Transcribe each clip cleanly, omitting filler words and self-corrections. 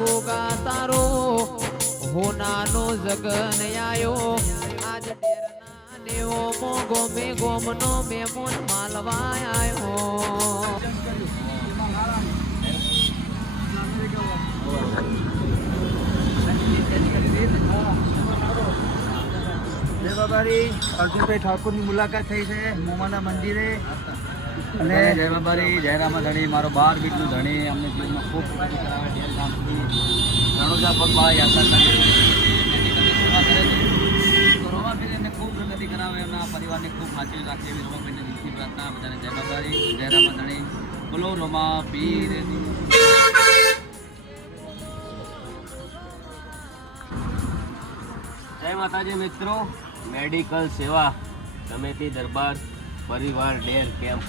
ગોગા તારો હોનાનો જગન આયો આજ ડેરના દેવો મોગો મે ગોમનો મેમોન માલવા આયો જય બાબારી અર્જુનભાઈ ઠાકોરની મુલાકાત થઈ છે મોમાના મંદિરે અને જય બાબારી જય રામાધણી મારો 12 બીટનું ધણી અમને જીવનમાં ખૂબ પ્રગતિ કરાવે ડેર ગામ સુધી રણોજા પગમાં યાત્રા કરે છે રોમા ફેરી એમને ખૂબ પ્રગતિ કરાવે એમના પરિવારને ખૂબ સાચવી રાખે એવી રોમાભાઈને દિલથી પ્રાર્થના બધાને જય બાબારી જય રામાધણી બોલો રોમા પીરની જય માતાજી મિત્રો મેડિકલ સેવા સમિતિ દરબાર પરિવાર ડેર કેમ્પ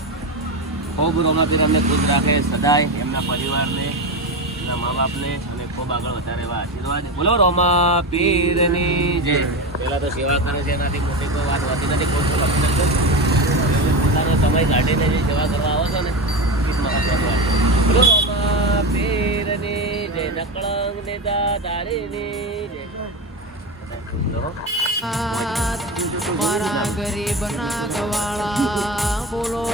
ખૂબ રોમાપીર અમને ખુશ રાખે સદાય એમના પરિવારને એમના મા બાપને અને ખૂબ આગળ વધારે એવા આશીર્વાદ બોલો રોમાપીરની જય પહેલાં તો સેવા કરે છે એનાથી મોટી કોઈ વાત હોતી નથી કોઈ પોતાનો સમય કાઢીને જે સેવા કરવા આવો છો ને બોલો રોમાપીરની જય નકળંગ ને દાદારીની જય મારા ગરીબ ના ગવાળા બોલો